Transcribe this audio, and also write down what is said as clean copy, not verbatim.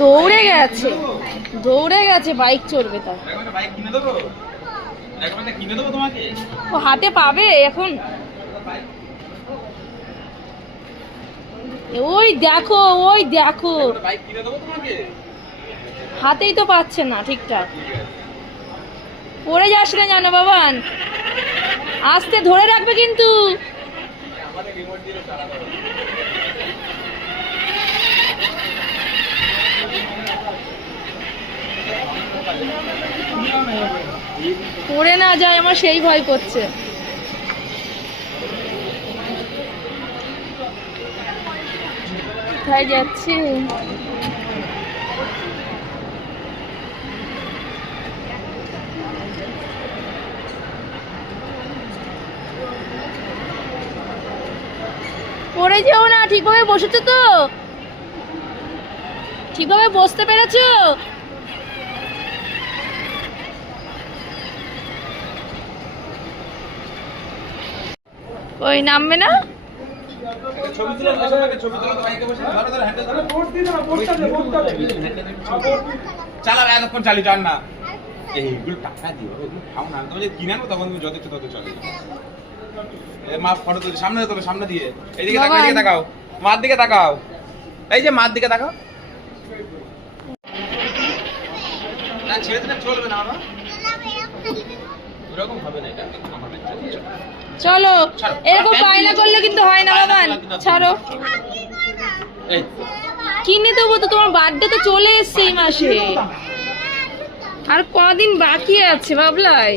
দৌড়ে গেছে, দৌড়ে গেছে, বাইক চড়বে তার। বাইক কিনে দেবো, কিনে দেবো তোমাকে। ও হাতে পাবে এখন? ওই দেখো, ওই দেখো, বাইক কিনে দেবো তোমাকে। হাতেই তো পাচ্ছে না ঠিকঠাক। পড়ে যাস না জানো বাবান, আস্তে ধরে রাখবে কিন্তু। পড়ে না যায়, আমার সেই ভয় করছে। কোথায় যাচ্ছে? পড়ে যেও না, ঠিকভাবে বসেছো তো? ঠিকভাবে বসতে পেরেছো? ওই নামবে না। ছবি তুলো, ছবি তুলো, বাইকে বসে ধরো ধরো, হ্যান্ডেল ধরো। পোস্ট দিই না, চালাও, এতক্ষণ চালিয়ে যান না। এইগুলো টাকা দিও, এগুলো খাও না। তুমি যদি কিনে আনো তখন তুমি যত ইচ্ছে তত চলে। মা ফটো তুলছে, সামনে তোলো, সামনে দিয়ে। এইদিকে তাকাও, এইদিকে তাকাও, মার দিকে তাকাও। এই যে মার দিকে তাকাও। না ছেড়ে দিলে চলবে না বাবা, এরকম হবে না। এটা চলো, এরকম বায়না করলে কিন্তু হয় না বাবান, ছাড়ো। কিনে দেবো তো, তোমার বার্থডে তো চলে এসছে এই মাসে, আর কদিন বাকি আছে বাবলাই।